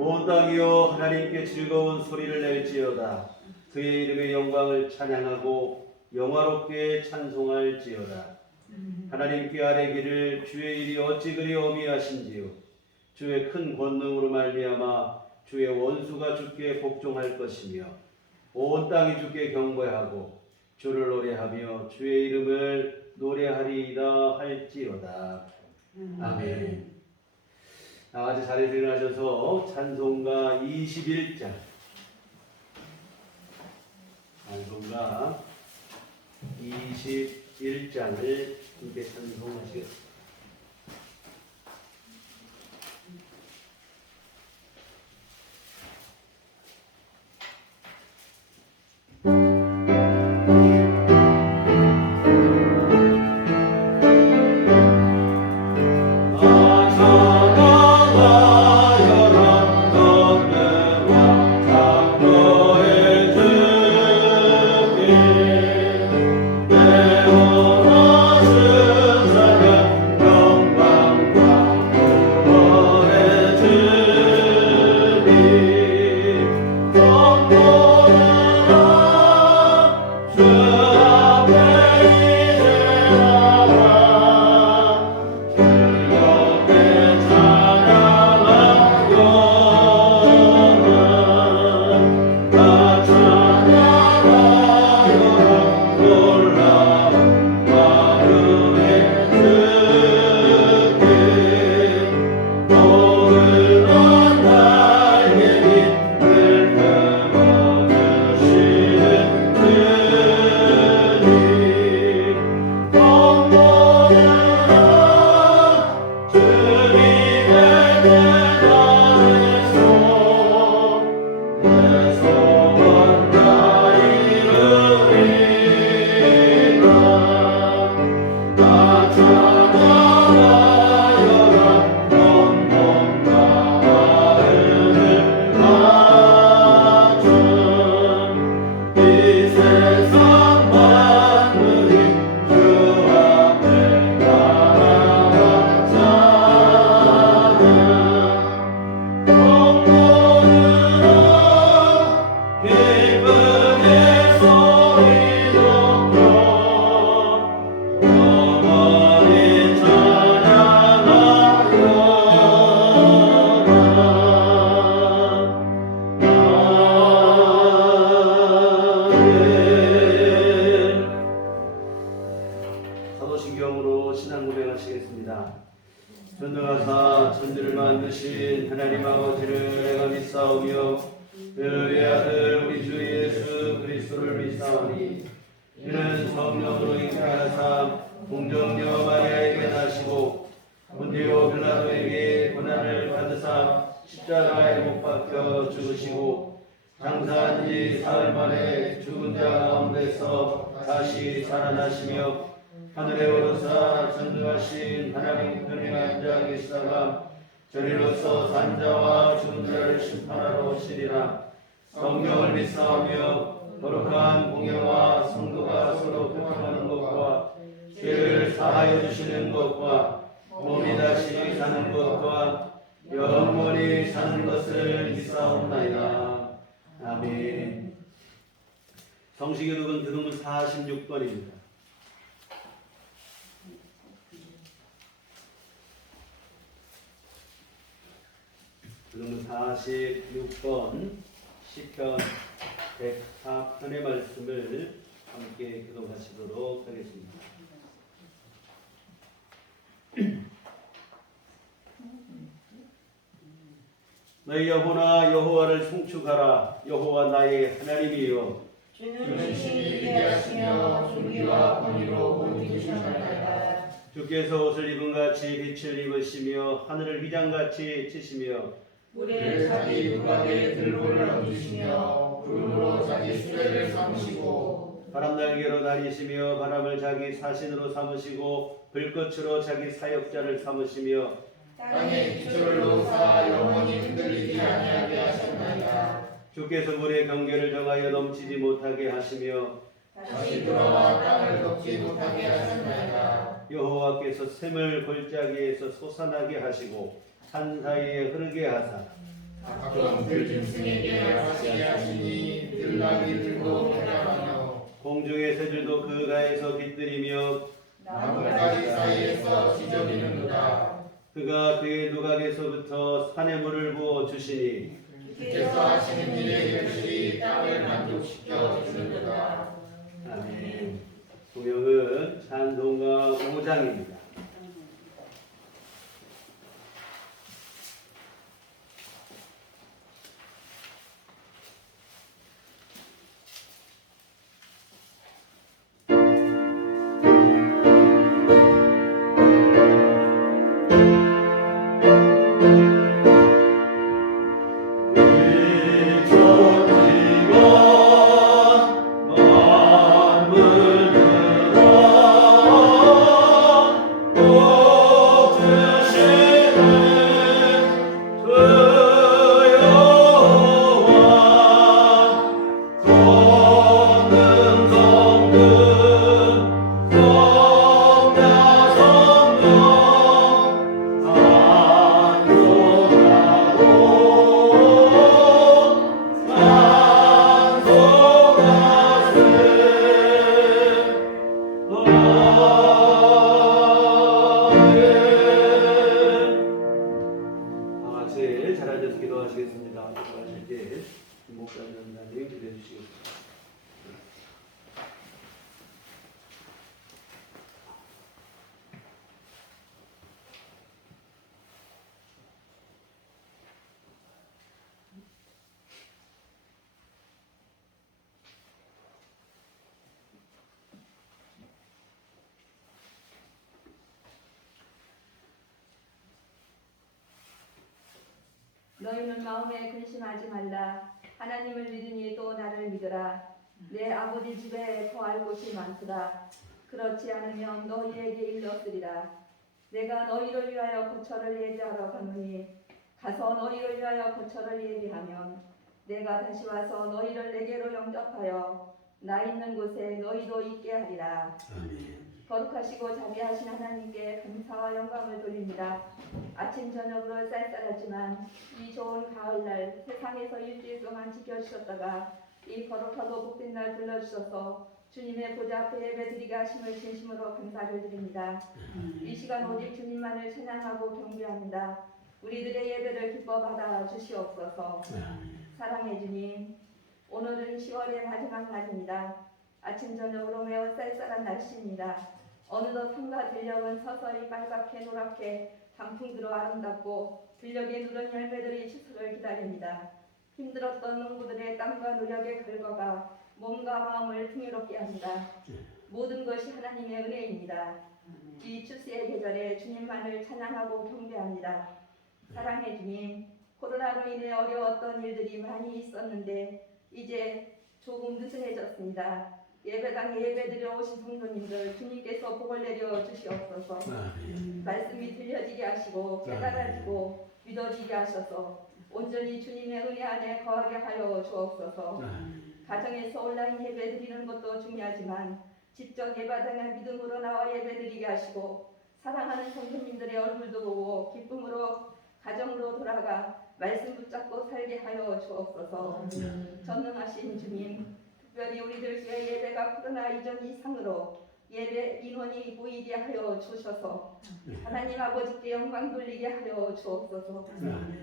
온 땅이여 하나님께 즐거운 소리를 낼지어다. 그의 이름의 영광을 찬양하고 영화롭게 찬송할지어다. 하나님께 아뢰기를 주의 일이 어찌 그리 어미하신지요. 주의 큰 권능으로 말미암아 주의 원수가 주께 복종할 것이며 온 땅이 주께 경배하고 주를 노래하며 주의 이름을 노래하리이다 할지어다. 아멘. 나같이 자리에서 일어나셔서 찬송가 21장 찬송가 21장을 함께 찬송하시겠습니다. 사도신경으로 신앙 고백하시겠습니다. 전능하사 천지를 만드신 하나님 아버지를 내가 믿사오며 그의 아들 우리 주 예수 그리스도를 믿사오니 이는 성령으로 잉태하사 동정녀 마리아에게 나시고 본디오 빌라도에게 고난을 받으사 십자가에 못 박혀 죽으시고 장사한 지 사흘 만에 죽은 자 가운데서 다시 살아나시며 하늘에 오르사 전능하신 하나님 편에 앉아 계시다가 저리로서 산자와 죽은 자를 심판하러 오시리라. 성경을 믿사오며 거룩한 공예와 성도가 서로 교통하는 것과 죄를 사하여 주시는 것과 몸이 다시 사는 것과 영원히 사는 것을 믿사옵나이다. 아멘. 성시교독은 교독문 46번입니다. 교독문 46번 시편 104편의 말씀을 함께 교독하시도록 하겠습니다. 너희 영혼아 여호와를 송축하라. 여호와 나의 하나님이여 주는 신이 위대하시며 존귀와 권위로 온 이루셨나이다. 주께서 옷을 입은 같이 빛을 입으시며 하늘을 휘장같이 치시며 우리를 자기 누각에 들보를 얹으시며 구름으로 자기 수레를 삼으시고 바람날개로 다니시며 바람을 자기 사신으로 삼으시고 불꽃으로 자기 사역자를 삼으시며 땅에 기초를 놓으사 영원히 흔들리지 아니하게 하셨나이다. 주께서 물의 경계를 정하여 넘치지 못하게 하시며 다시 돌아와 땅을 덮지 못하게 하셨나이다. 여호와께서 샘을 골짜기에서 솟아나게 하시고 산 사이에 흐르게 하사 가끔 들짐승에게 하시게 하시니 들나귀 들고 해당하며 공중의 새들도 그 가에서 깃들이며 나뭇가지 사이에서 지저귀는도다. 그가 그의 누각에서부터 산에 물을 부어 주시니 주께서 하시는 일의 결실이 땅을 만족시켜 주는도다. 아멘. 구역은 찬송가 5장입니다. 잘 앉아서 기도하시겠습니다. 기도하실 때 목사님 원장님 기도해 주시겠습니다. 너희는 마음에 근심하지 말라. 하나님을 믿으니 또 나를 믿으라. 내 아버지 집에 거할 곳이 많도다. 그렇지 않으면 너희에게 일렀으리라. 내가 너희를 위하여 거처를 예비하러 가노니 가서 너희를 위하여 거처를 예비하면 내가 다시 와서 너희를 내게로 영접하여 나 있는 곳에 너희도 있게 하리라. 아멘. 거룩하시고 자비하신 하나님께 감사와 영광을 돌립니다. 아침 저녁으로 쌀쌀하지만 이 좋은 가을날 세상에서 일주일 동안 지켜주셨다가 이 거룩하고 복된 날 불러주셔서 주님의 보좌 앞에 예배드리게 하심을 진심으로 감사를 드립니다. 이 시간 오직 주님만을 찬양하고 경배합니다. 우리들의 예배를 기뻐 받아 주시옵소서. 사랑해 주님, 오늘은 10월의 마지막 날입니다. 아침 저녁으로 매우 쌀쌀한 날씨입니다. 어느덧 산과 들녘은 서서히 빨갛게 노랗게 단풍들어 아름답고 들녘의 누런 열매들이 추수를 기다립니다. 힘들었던 농부들의 땀과 노력의 결과가 몸과 마음을 풍요롭게 합니다. 모든 것이 하나님의 은혜입니다. 이 추수의 계절에 주님만을 찬양하고 경배합니다. 사랑해 주님, 코로나로 인해 어려웠던 일들이 많이 있었는데 이제 조금 느슨해졌습니다. 예배당에 예배드려 오신 성도님들 주님께서 복을 내려 주시옵소서. 말씀이 들려지게 하시고 깨달아지고 믿어지게 하셔서 온전히 주님의 은혜 안에 거하게 하여 주옵소서. 가정에서 온라인 예배드리는 것도 중요하지만 직접 예배당에 믿음으로 나와 예배드리게 하시고 사랑하는 성도님들의 얼굴도 보고 기쁨으로 가정으로 돌아가 말씀 붙잡고 살게 하여 주옵소서. 전능하신 주님, 특별히 우리들 교회 예배가 코로나 이전 이상으로 예배 인원이 모이게 하여 주셔서 하나님 아버지께 영광 돌리게 하여 주옵소서.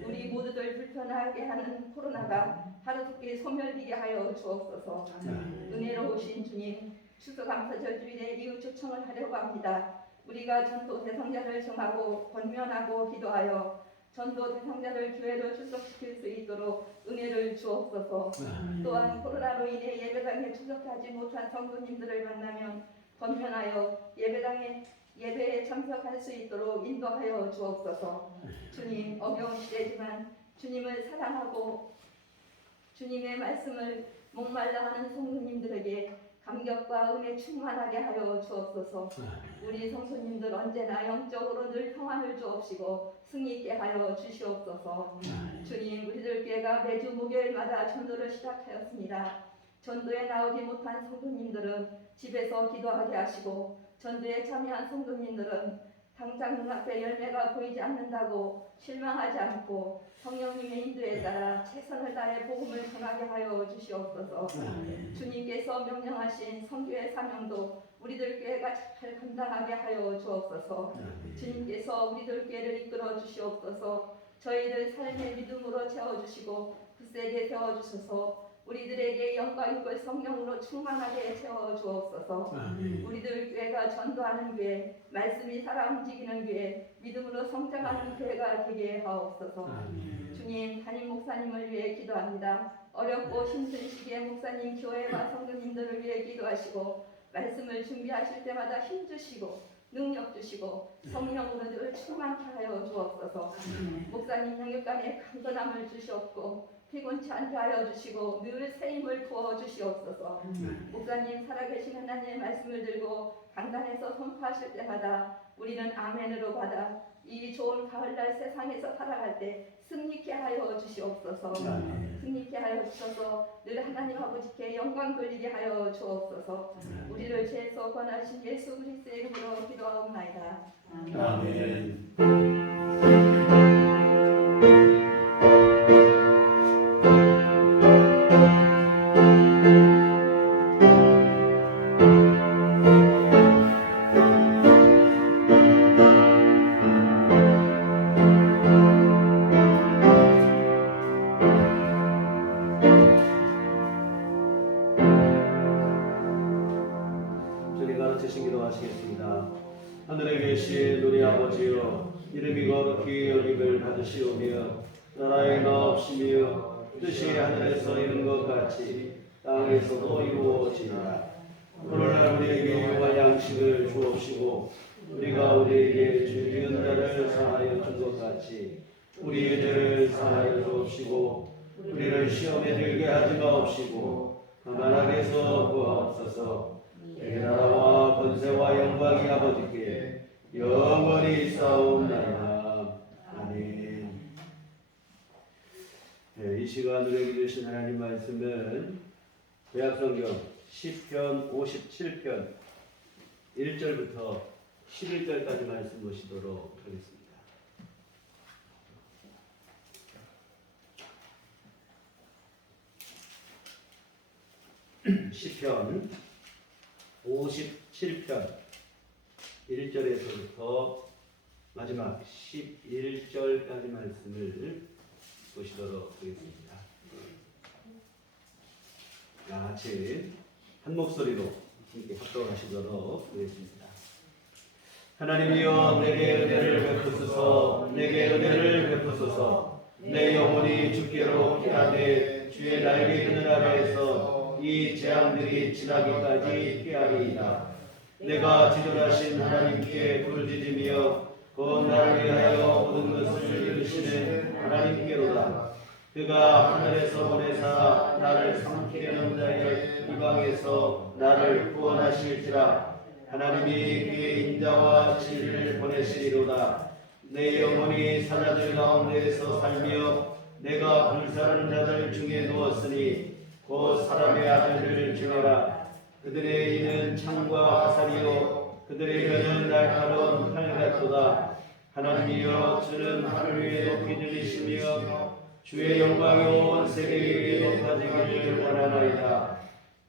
우리 모두들 불편하게 하는 코로나가 하루속히 소멸되게 하여 주옵소서. 은혜로우신 주님, 추수감사절 주일에 이웃 초청을 하려고 합니다. 우리가 전도 대상자를 정하고 권면하고 기도하여 전도 대상자를 교회로 출석시킬 수 있도록 은혜를 주옵소서. 또한 코로나로 인해 예배당에 출석하지 못한 성도님들을 만나면 권면하여 예배에 참석할 수 있도록 인도하여 주옵소서. 주님, 어려운 시대지만 주님을 사랑하고 주님의 말씀을 목말라 하는 성도님들에게 감격과 은혜 충만하게 하여 주옵소서. 우리 성도님들 언제나 영적으로 늘 평안을 주옵시고 승리 있게 하여 주시옵소서. 주님, 우리들 교회가 매주 목요일마다 전도를 시작하였습니다. 전도에 나오지 못한 성도님들은 집에서 기도하게 하시고 전도에 참여한 성도님들은 당장 눈앞에 열매가 보이지 않는다고 실망하지 않고 성령님의 인도에 따라 최선을 다해 복음을 전하게 하여 주시옵소서. 주님께서 명령하신 선교의 사명도 우리들 교회가 잘 감당하게 하여 주옵소서. 주님께서 우리들 교회를 이끌어 주시옵소서. 저희를 삶의 믿음으로 채워주시고 굳세게 세워주셔서 우리들에게 영과 육을 성령으로 충만하게 채워주옵소서. 우리들 교회가 전도하는 교회, 말씀이 살아 움직이는 교회, 믿음으로 성장하는 교회가 되게 하옵소서. 주님, 담임 목사님을 위해 기도합니다. 어렵고 힘든 시기에 목사님, 교회와 성도님들을 위해 기도하시고 말씀을 준비하실 때마다 힘주시고 능력 주시고 성령으로 늘 충만케 하여 주옵소서. 목사님 영육간에 강건함을 주시옵고 피곤치 않게 하여 주시고 늘 새 힘을 부어 주시옵소서. 목사님 살아계신 하나님의 말씀을 들고 강단에서 선포하실 때마다 우리는 아멘으로 받아 이 좋은 가을날 세상에서 살아갈 때 승리케 하여 주시옵소서. 승리케 하여 주셔서 늘 하나님 아버지께 영광 돌리게 하여 주옵소서. 우리를 죄에서 권하신 예수 그리스도의 이름으로 기도하옵나이다. 아멘. 하늘에 계신 우리 아버지여, 이름이 거룩히 여김을 받으시오며 나라의 나옵시며 뜻이 하늘에서 이룬 것 같이 땅에서도 이루어지리라. 오늘날 우리에게 일용할 양식을 주옵시고 우리가 우리에게 죄지은 자를 사하여 준 것 같이 우리의 죄를 사하여 주옵시고 우리를 시험에 들게 하지 마옵시고 가난하게서 구하옵소서. 내 나라와 권세와 영광이 아버지께 영원히 있사옵나이다. 아멘. 네, 이 시간 우리에게 주신 하나님 말씀은 구약성경 시편 57편 1절부터 11절까지 말씀 보시도록 하겠습니다. 시편 57편 1절에서부터 마지막 11절까지 말씀을 보시도록 하겠습니다. 다 같이 한 목소리로 함께 합독하시도록 하겠습니다. 하나님이여 내게 은혜를 베푸소서. 내게 은혜를 베푸소서. 내 영혼이 주께로 피하되 주의 날개 그늘 아래에서 이 재앙들이 지나기까지 피하리이다. 내가 지존하신 하나님께 부르짖으며 곧 나를 위하여 모든 것을 이루시는 하나님께로다. 그가 하늘에서 보내사 나를 삼키게 하는 자의 이방에서 나를 구원하실지라. 하나님이 그의 인자와 진리를 보내시리로다. 내 영혼이 사자들 가운데에서 살며 내가 불사르는 자들 중에 누웠으니 곧 사람의 아들들을 지내라. 그들의 이는 창과 화살이요 그들의 혀는 날카로운 칼 같도다. 하나님이여 주는 하늘 위에 높이 들리시며 주의 영광이 온 세계 위에 높아지기를 원하나이다.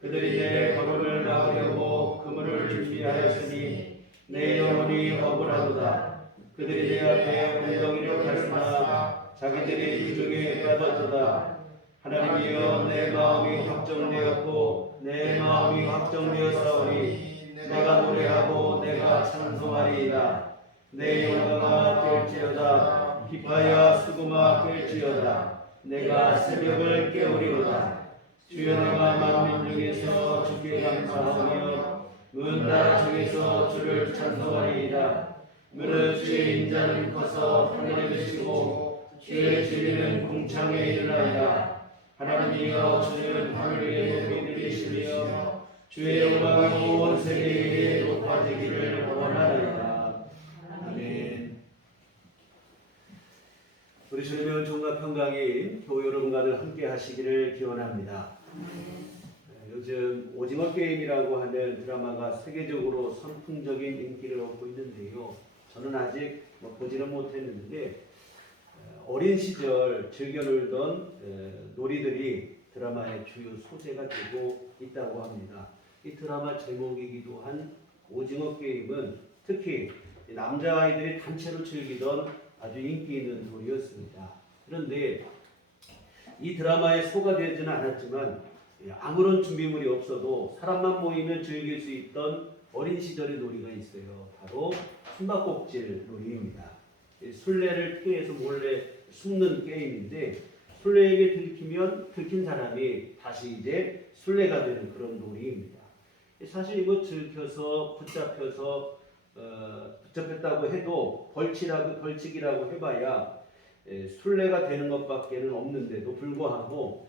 그들이 내 걸음을 막으려고 그물을 준비하였으니 내 영혼이 억울하도다. 그들이 내 앞에 엉덩이를 탔으나 자기들이 유중에 빠졌도다. 하나님이여 내 마음이 확정되었고 내 마음이 확정되었사오니 내가 노래하고 내가 찬송하리이다. 내 영광아 깰지어다. 기파야 수금아 깰지어다. 내가 새벽을 깨우리로다. 주여 내가 만민 중에서 주께 감사하며 문 나라 중에서 주를 찬송하리이다. 무릇 주의 인자는 커서 하늘에 계시고 주의 진리는 궁창에 이르나이다. 하나님이여 주는 하늘 위에 높이 계시며 주의 영광이 온 세계 위에 높아지기를 원하나이다. 아멘. 우리 주님의 은총과 평강이 교회 여러분과를 함께 하시기를 기원합니다. 요즘 오징어 게임이라고 하는 드라마가 세계적으로 선풍적인 인기를 얻고 있는데요. 저는 아직 보지는 못했는데 어린 시절 즐겨 놀던 놀이들이 드라마의 주요 소재가 되고 있다고 합니다. 이 드라마 제목이기도 한 오징어 게임은 특히 남자아이들이 단체로 즐기던 아주 인기 있는 놀이였습니다. 그런데 이 드라마에 소개되지는 않았지만 아무런 준비물이 없어도 사람만 모이면 즐길 수 있던 어린 시절의 놀이가 있어요. 바로 숨바꼭질 놀이입니다. 술래를 피해서 몰래 숨는 게임인데 술래에게 들킨 사람이 다시 이제 술래가 되는 그런 놀이입니다. 사실 이거 들켜서 붙잡혔다고 해도 벌칙이라고 해봐야 술래가 되는 것밖에는 없는데도 불구하고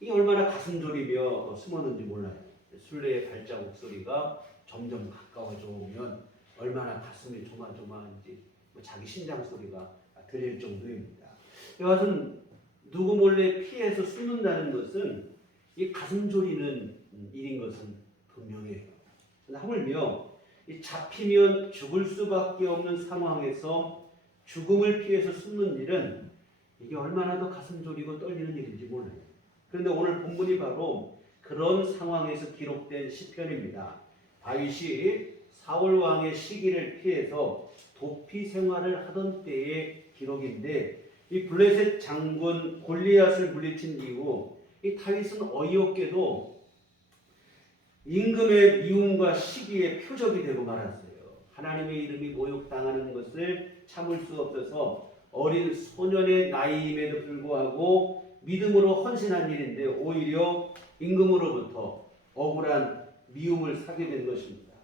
이 얼마나 가슴 졸이며 숨었는지 몰라요. 술래의 발자국 소리가 점점 가까워져 오면 얼마나 가슴이 조마조마한지 자기 심장 소리가 들릴 정도입니다. 여하튼 누구 몰래 피해서 숨는다는 것은 이 가슴 졸이는 일인 것은 분명해요. 하물며 이 잡히면 죽을 수밖에 없는 상황에서 죽음을 피해서 숨는 일은 이게 얼마나 더 가슴 졸이고 떨리는 일인지 몰라요. 그런데 오늘 본문이 바로 그런 상황에서 기록된 시편입니다. 다윗이 사울 왕의 시기를 피해서 도피 생활을 하던 때의 기록인데 이 블레셋 장군 골리앗을 물리친 이후 이 다윗은 어이없게도 임금의 미움과 시기의 표적이 되고 말았어요. 하나님의 이름이 모욕당하는 것을 참을 수 없어서 어린 소년의 나이임에도 불구하고 믿음으로 헌신한 일인데 오히려 임금으로부터 억울한 미움을 사게 된 것입니다.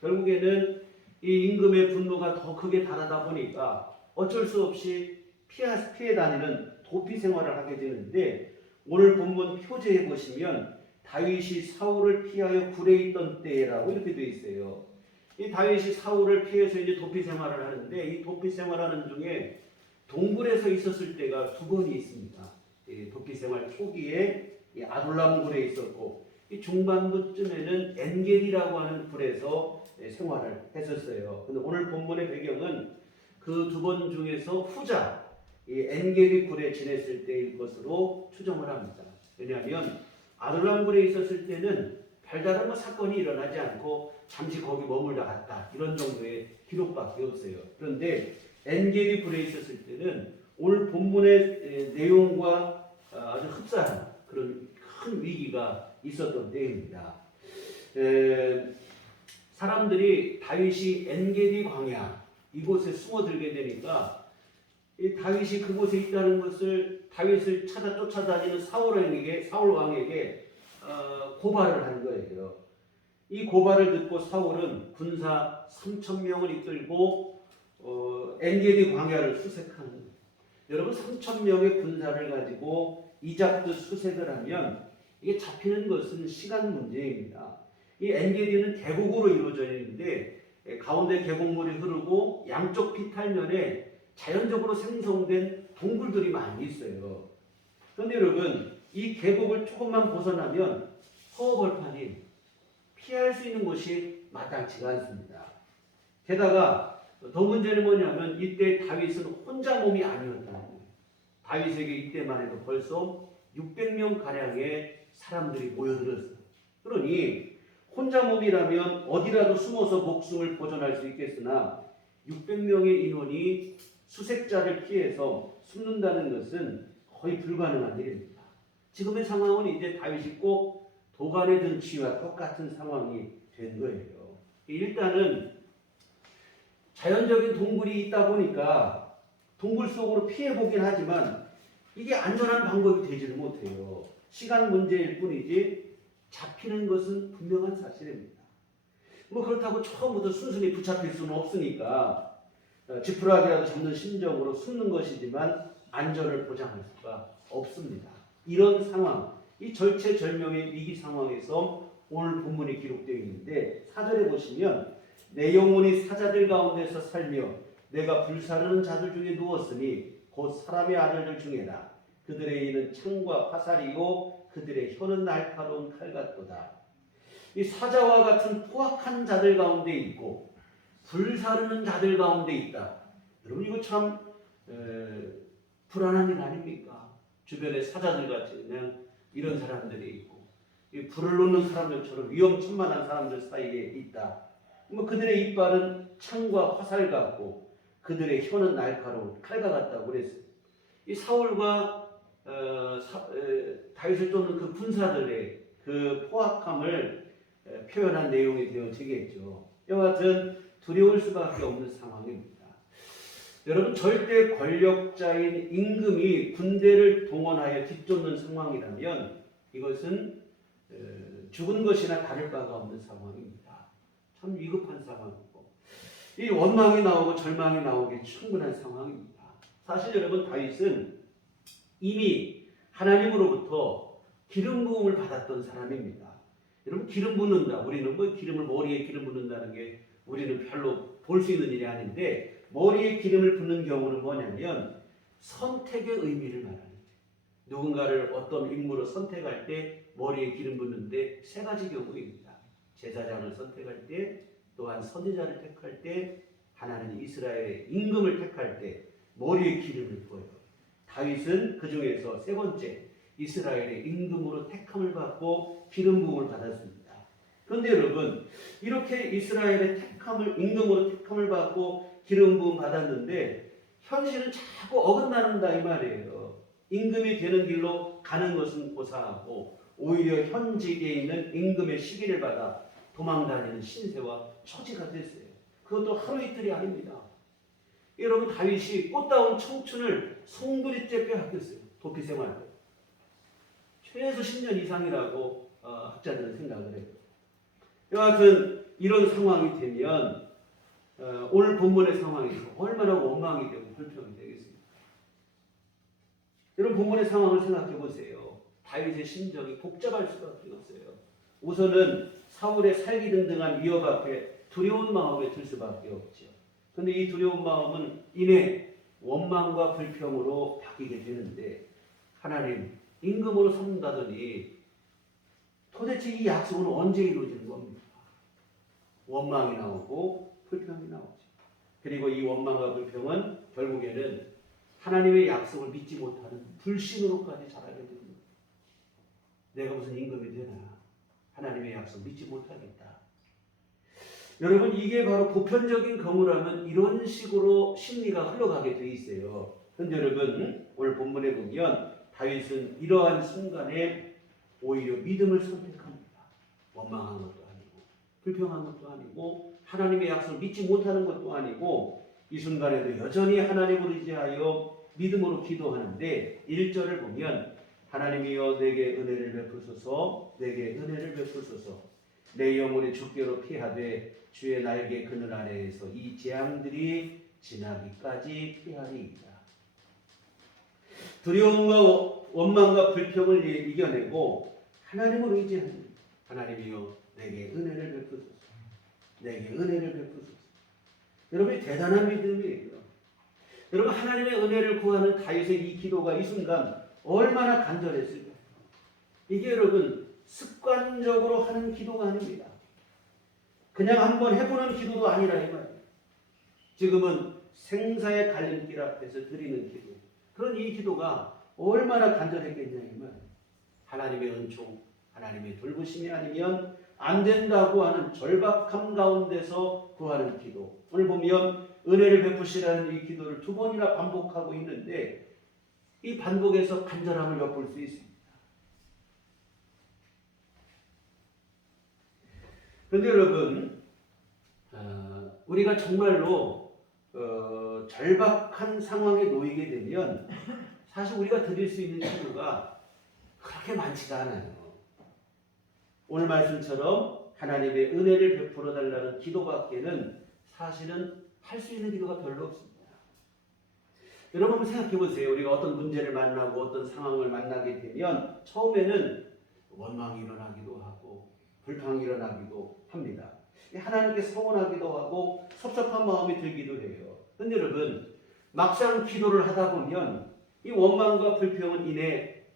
결국에는 이 임금의 분노가 더 크게 달하다 보니까 어쩔 수 없이 피해 다니는 도피 생활을 하게 되는데 오늘 본문 표제에 보시면 다윗이 사울을 피하여 굴에 있던 때라고 이렇게 되어 있어요. 이 다윗이 사울을 피해서 이제 도피 생활을 하는데 이 도피 생활하는 중에 동굴에서 있었을 때가 두 번이 있습니다. 이 도피 생활 초기에 이 아둘람 굴에 있었고 이 중반부쯤에는 엔겔이라고 하는 굴에서 생활을 했었어요. 근데 오늘 본문의 배경은 그 두 번 중에서 후자 이 엔겔이 굴에 지냈을 때일 것으로 추정을 합니다. 왜냐하면 아둘람 굴에 있었을 때는 별다른 사건이 일어나지 않고 잠시 거기 머물다 갔다 이런 정도의 기록밖에 없어요. 그런데 엔겔이 굴에 있었을 때는 오늘 본문의 내용과 아주 흡사한 그런 큰 위기가 있었던 때입니다. 사람들이 다윗이 엔게디 광야 이곳에 숨어들게 되니까 이 다윗이 그곳에 있다는 것을 다윗을 찾아 쫓아다니는 사울 왕에게 고발을 한 거예요. 이 고발을 듣고 사울은 군사 3,000명을 이끌고 엔게디 광야를 수색하는 거예요. 여러분 3,000명의 군사를 가지고 이잡듯 수색을 하면 이게 잡히는 것은 시간 문제입니다. 이 엔게디는 계곡으로 이루어져 있는데 가운데 계곡물이 흐르고 양쪽 피탈면에 자연적으로 생성된 동굴들이 많이 있어요. 그런데 여러분 이 계곡을 조금만 벗어나면 허허벌판이 피할 수 있는 곳이 마땅치가 않습니다. 게다가 더 문제는 뭐냐면 이때 다윗은 혼자 몸이 아니었다는 거예요. 다윗에게 이때만 해도 벌써 600명 가량의 사람들이 모여들었어요. 그러니 혼자 몸이라면 어디라도 숨어서 목숨을 보존할 수 있겠으나 600명의 인원이 수색자를 피해서 숨는다는 것은 거의 불가능한 일입니다. 지금의 상황은 이제 다윗이 꼭 도간에 든 쥐와 똑같은 상황이 된 거예요. 일단은 자연적인 동굴이 있다 보니까 동굴 속으로 피해보긴 하지만 이게 안전한 방법이 되지를 못해요. 시간 문제일 뿐이지 잡히는 것은 분명한 사실입니다. 뭐 그렇다고 처음부터 순순히 붙잡힐 수는 없으니까 지푸라기라도 잡는 심정으로 숨는 것이지만 안전을 보장할 수가 없습니다. 이런 상황, 이 절체절명의 위기 상황에서 오늘 본문이 기록되어 있는데 4절에 보시면 내 영혼이 사자들 가운데서 살며 내가 불사르는 자들 중에 누웠으니 곧 사람의 아들들 중에나 그들의 이는 창과 화살이요 그들의 혀는 날카로운 칼 같도다. 이 사자와 같은 포악한 자들 가운데 있고 불사르는 자들 가운데 있다. 여러분 이거 참 불안한 일 아닙니까? 주변에 사자들 같이 그냥 이런 사람들이 있고 이 불을 놓는 사람들처럼 위험천만한 사람들 사이에 있다. 뭐 그들의 이빨은 창과 화살 같고 그들의 혀는 날카로운 칼과 같다고 그랬어요. 이 사울과 다윗을 쫓는 그 군사들의 그 포악함을 표현한 내용이 되어지겠죠. 이와 같은 두려울 수밖에 없는 상황입니다. 여러분, 절대 권력자인 임금이 군대를 동원하여 뒤쫓는 상황이라면 이것은 죽은 것이나 다를 바가 없는 상황입니다. 참 위급한 상황이고 이 원망이 나오고 절망이 나오기 충분한 상황입니다. 사실 여러분, 다윗은 이미 하나님으로부터 기름 부음을 받았던 사람입니다. 여러분, 기름 붓는다. 우리는 뭐 기름을 머리에 기름 붓는다는 게 우리는 별로 볼 수 있는 일이 아닌데 머리에 기름을 붓는 경우는 뭐냐면 선택의 의미를 말하는 거예요. 누군가를 어떤 인물을 선택할 때 머리에 기름 붓는데 세 가지 경우입니다. 제사장을 선택할 때, 또한 선지자를 택할 때, 하나님 이스라엘의 임금을 택할 때 머리에 기름을 부어요. 다윗은 그 중에서 세 번째 이스라엘의 임금으로 택함을 받고 기름 부음을 받았습니다. 그런데 여러분, 이렇게 이스라엘의 택함을 임금으로 택함을 받고 기름 부음 받았는데 현실은 자꾸 어긋나는다 이 말이에요. 임금이 되는 길로 가는 것은 고사하고 오히려 현직에 있는 임금의 시기를 받아 도망다니는 신세와 처지가 됐어요. 그것도 하루 이틀이 아닙니다. 여러분, 다윗이 꽃다운 청춘을 송두리째 빼앗겼어요. 도피 생활 때. 최소 10년 이상이라고 학자들은 생각을 해요. 여하튼 이런 상황이 되면 오늘 본문의 상황에서 얼마나 원망이 되고 불평이 되겠습니까? 여러분, 본문의 상황을 생각해 보세요. 다윗의 심정이 복잡할 수밖에 없어요. 우선은 사울의 살기등등한 위협 앞에 두려운 마음에 들 수밖에 없죠. 그런데 이 두려운 마음은 이내 원망과 불평으로 바뀌게 되는데 하나님 임금으로 삼는다더니 도대체 이 약속은 언제 이루어지는 겁니까? 원망이 나오고 불평이 나오죠. 그리고 이 원망과 불평은 결국에는 하나님의 약속을 믿지 못하는 불신으로까지 자라게 됩니다. 내가 무슨 임금이 되나? 하나님의 약속 믿지 못하겠다. 여러분, 이게 바로 보편적인 경우라면 이런 식으로 심리가 흘러가게 돼 있어요. 그런데 여러분, 오늘 본문에 보면 다윗은 이러한 순간에 오히려 믿음을 선택합니다. 원망한 것도 아니고 불평한 것도 아니고 하나님의 약속을 믿지 못하는 것도 아니고 이 순간에도 여전히 하나님을 의지하여 믿음으로 기도하는데 1절을 보면 하나님이여 내게 은혜를 베푸소서, 내게 은혜를 베푸소서, 내 영혼이 주께로 피하되 주의 날개 그늘 아래에서 이 재앙들이 지나기까지 피하리이다. 두려움과 원망과 불평을 이겨내고 하나님을 의지하는, 하나님이여 내게 은혜를 베푸소서, 내게 은혜를 베푸소서. 여러분이 대단한 믿음이에요. 여러분, 하나님의 은혜를 구하는 다윗의 이 기도가 이 순간 얼마나 간절했을까요? 이게 여러분 습관적으로 하는 기도가 아닙니다. 그냥 한번 해보는 기도도 아니라 이 말이에요. 지금은 생사의 갈림길 앞에서 드리는 기도. 그런 이 기도가 얼마나 간절했겠냐 이 말이에요. 하나님의 은총, 하나님의 돌보심이 아니면 안 된다고 하는 절박함 가운데서 구하는 기도. 오늘 보면 은혜를 베푸시라는 이 기도를 2번이나 반복하고 있는데 이 반복에서 간절함을 엿볼 수 있습니다. 그런데 여러분, 우리가 정말로 절박한 상황에 놓이게 되면 사실 우리가 드릴 수 있는 기도가 그렇게 많지가 않아요. 오늘 말씀처럼 하나님의 은혜를 베풀어 달라는 기도밖에는 사실은 할 수 있는 기도가 별로 없습니다. 여러분 한번 생각해 보세요. 우리가 어떤 문제를 만나고 어떤 상황을 만나게 되면 처음에는 원망이 일어나기도 하고 불평이 일어나기도 합니다. 하나님께 서운하기도 하고 섭섭한 마음이 들기도 해요. 그런데 여러분, 막상 기도를 하다 보면 이 원망과 불평은 이내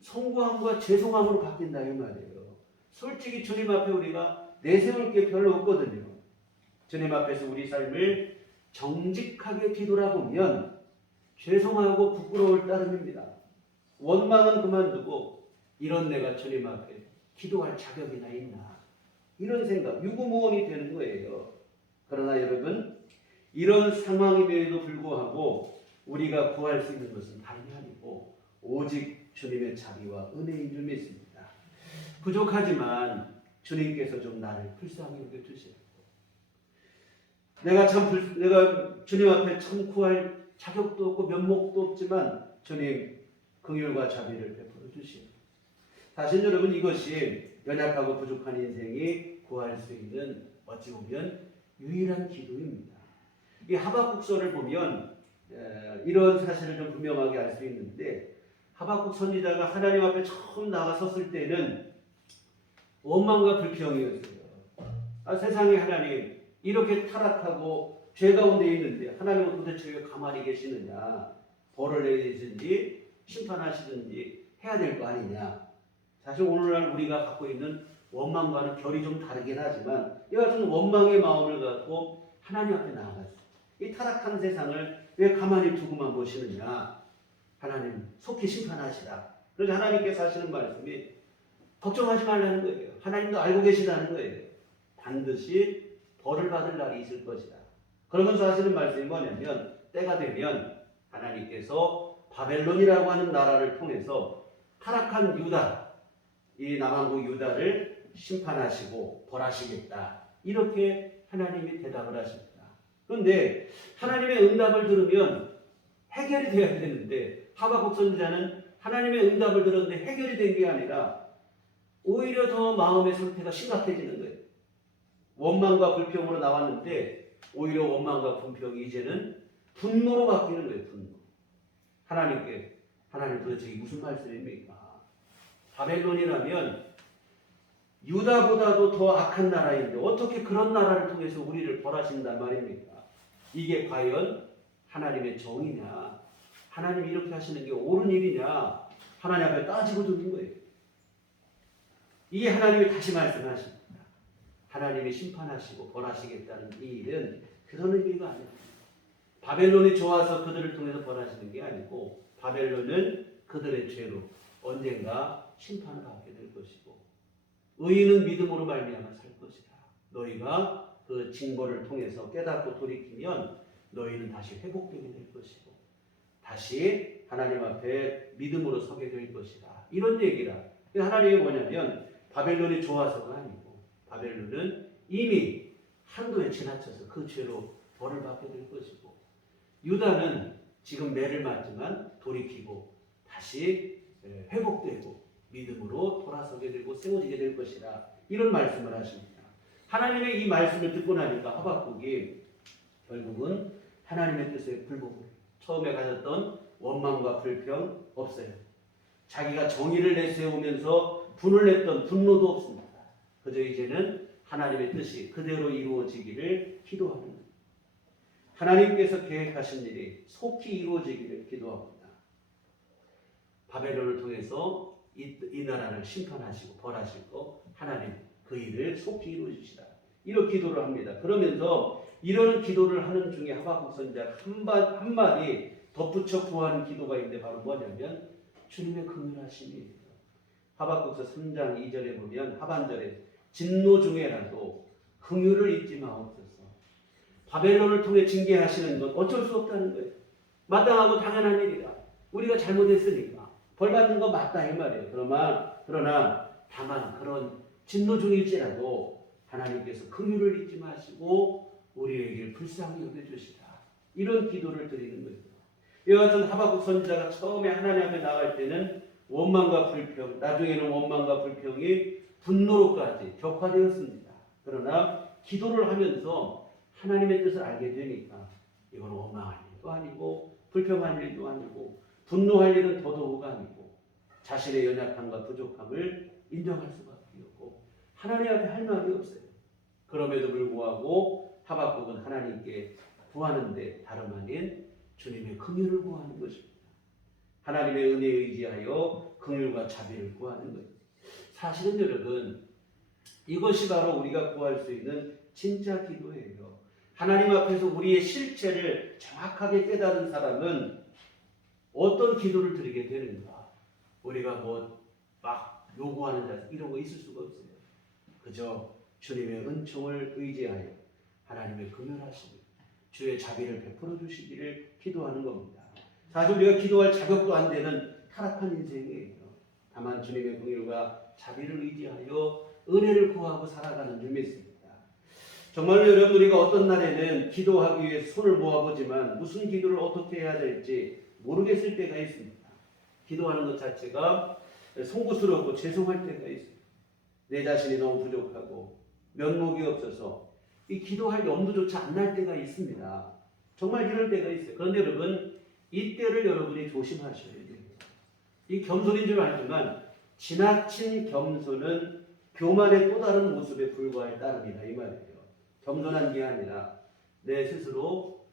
송구함과 죄송함으로 바뀐다 이 말이에요. 솔직히 주님 앞에 우리가 내세울 게 별로 없거든요. 주님 앞에서 우리 삶을 정직하게 뒤돌아보면 죄송하고 부끄러울 따름입니다. 원망은 그만두고 이런 내가 주님 앞에 기도할 자격이나 있나, 이런 생각, 유구무원이 되는 거예요. 그러나 여러분, 이런 상황임에도 불구하고 우리가 구할 수 있는 것은 다름이 아니고 오직 주님의 자비와 은혜인 줄 믿습니다. 부족하지만 주님께서 좀 나를 불쌍히 여겨주시고, 내가 주님 앞에 참 구할 자격도 없고 면목도 없지만 주님 긍휼과 자비를 베풀어 주시고, 사실 여러분, 이것이 연약하고 부족한 인생이 구할 수 있는 어찌 보면 유일한 기도입니다. 이 하박국서를 보면 이런 사실을 좀 분명하게 알 수 있는데, 하박국 선지자가 하나님 앞에 처음 나가섰을 때는 원망과 불평이었어요. 세상에 하나님, 이렇게 타락하고 죄 가운데 있는데 하나님은 도대체 왜 가만히 계시느냐, 벌을 내리든지 심판하시든지 해야 될 거 아니냐. 사실 오늘날 우리가 갖고 있는 원망과는 결이 좀 다르긴 하지만 이 같은 원망의 마음을 갖고 하나님 앞에 나아갔어요. 이 타락한 세상을 왜 가만히 두고만 보시느냐, 하나님 속히 심판하시라. 그래서 하나님께서 하시는 말씀이 걱정하지 말라는 거예요. 하나님도 알고 계시다는 거예요. 반드시 벌을 받을 날이 있을 것이다. 그러면서 하시는 말씀이 뭐냐면, 때가 되면 하나님께서 바벨론이라고 하는 나라를 통해서 타락한 유다, 이 남한국 유다를 심판하시고 벌하시겠다. 이렇게 하나님이 대답을 하십니다. 그런데 하나님의 응답을 들으면 해결이 되어야 되는데, 하박국 선지자는 하나님의 응답을 들었는데 해결이 된 게 아니라 오히려 더 마음의 상태가 심각해지는 거예요. 원망과 불평으로 나왔는데 오히려 원망과 불평이 이제는 분노로 바뀌는 거예요. 분노. 하나님 도대체 이게 무슨 말씀입니까? 바벨론이라면 유다보다도 더 악한 나라인데 어떻게 그런 나라를 통해서 우리를 벌하신단 말입니까? 이게 과연 하나님의 정의냐, 하나님이 이렇게 하시는 게 옳은 일이냐, 하나님 앞에 따지고 듣는 거예요. 이게 하나님이 다시 말씀하십니다. 하나님이 심판하시고 벌하시겠다는 이 일은 그런 의미가 아닙니다. 바벨론이 좋아서 그들을 통해서 벌하시는 게 아니고, 바벨론은 그들의 죄로 언젠가 심판을 받게 될 것이고, 의인은 믿음으로 말미암아 살 것이다. 너희가 그 징벌을 통해서 깨닫고 돌이키면 너희는 다시 회복되게 될 것이고 다시 하나님 앞에 믿음으로 서게 될 것이다. 이런 얘기라. 하나님이 뭐냐면 바벨론이 좋아서가 아니고 바벨론은 이미 한도에 지나쳐서 그 죄로 벌을 받게 될 것이고, 유다는 지금 매를 맞지만 돌이키고 다시 회복되고 믿음으로 돌아서게 되고 세워지게 될 것이라. 이런 말씀을 하십니다. 하나님의 이 말씀을 듣고 나니까 하박국이 결국은 하나님의 뜻에 불복을, 처음에 가졌던 원망과 불평 없어요. 자기가 정의를 내세우면서 분을 냈던 분노도 없습니다. 그저 이제는 하나님의 뜻이 그대로 이루어지기를 기도하는 거예요. 하나님께서 계획하신 일이 속히 이루어지기를 기도합니다. 바벨론을 통해서 이 나라를 심판하시고 벌하실 거 하나님 그 일을 속히 이루어주시라. 이런 기도를 합니다. 그러면서 이런 기도를 하는 중에 하박국 선지자가 한마디 덧붙여 구하는 기도가 있는데 바로 뭐냐면 주님의 긍휼하심이에요. 하박국서 3장 2절에 보면 하반절에 진노 중에라도 긍휼을 잊지 마옵소서. 바벨론을 통해 징계하시는 건 어쩔 수 없다는 거예요. 마땅하고 당연한 일이다. 우리가 잘못했으니까 벌 받는 거 맞다 이 말이에요. 그러나 다만 그런 진노 중일지라도 하나님께서 긍휼을 잊지 마시고 우리에게 불쌍히 여겨주시라. 이런 기도를 드리는 거예요. 이와 같은 하박국 선지자가 처음에 하나님 앞에 나갈 때는 원망과 불평, 나중에는 원망과 불평이 분노로까지 격화되었습니다. 그러나 기도를 하면서 하나님의 뜻을 알게 되니까 이건 원망할 일도 아니고 불평할 일도 아니고 분노할 일은 더더욱 아니고 자신의 연약함과 부족함을 인정할 수밖에 없고 하나님 앞에 할 말이 없어요. 그럼에도 불구하고 하박국은 하나님께 구하는데 다름 아닌 주님의 긍휼을 구하는 것입니다. 하나님의 은혜에 의지하여 긍휼과 자비를 구하는 것. 사실은 여러분 이것이 바로 우리가 구할 수 있는 진짜 기도예요. 하나님 앞에서 우리의 실체를 정확하게 깨달은 사람은 어떤 기도를 드리게 되는가? 우리가 뭐 막 요구하는 자 이런 거 있을 수가 없어요. 그저 주님의 은총을 의지하여 하나님의 긍휼하심, 주의 자비를 베풀어 주시기를 기도하는 겁니다. 사실 우리가 기도할 자격도 안 되는 타락한 인생이에요. 다만 주님의 긍휼과 자비를 의지하여 은혜를 구하고 살아가는 줄 믿습니다. 정말로 여러분, 우리가 어떤 날에는 기도하기 위해 손을 모아보지만 무슨 기도를 어떻게 해야 될지 모르겠을 때가 있습니다. 기도하는 것 자체가 송구스럽고 죄송할 때가 있어요. 내 자신이 너무 부족하고 면목이 없어서 이 기도할 염두조차 안 날 때가 있습니다. 정말 이럴 때가 있어요. 그런데 여러분, 이때를 여러분이 조심하셔야 돼요. 이 겸손인 줄 알지만 지나친 겸손은 교만의 또 다른 모습에 불과할 따름이다 이 말이에요. 겸손한 게 아니라 내 스스로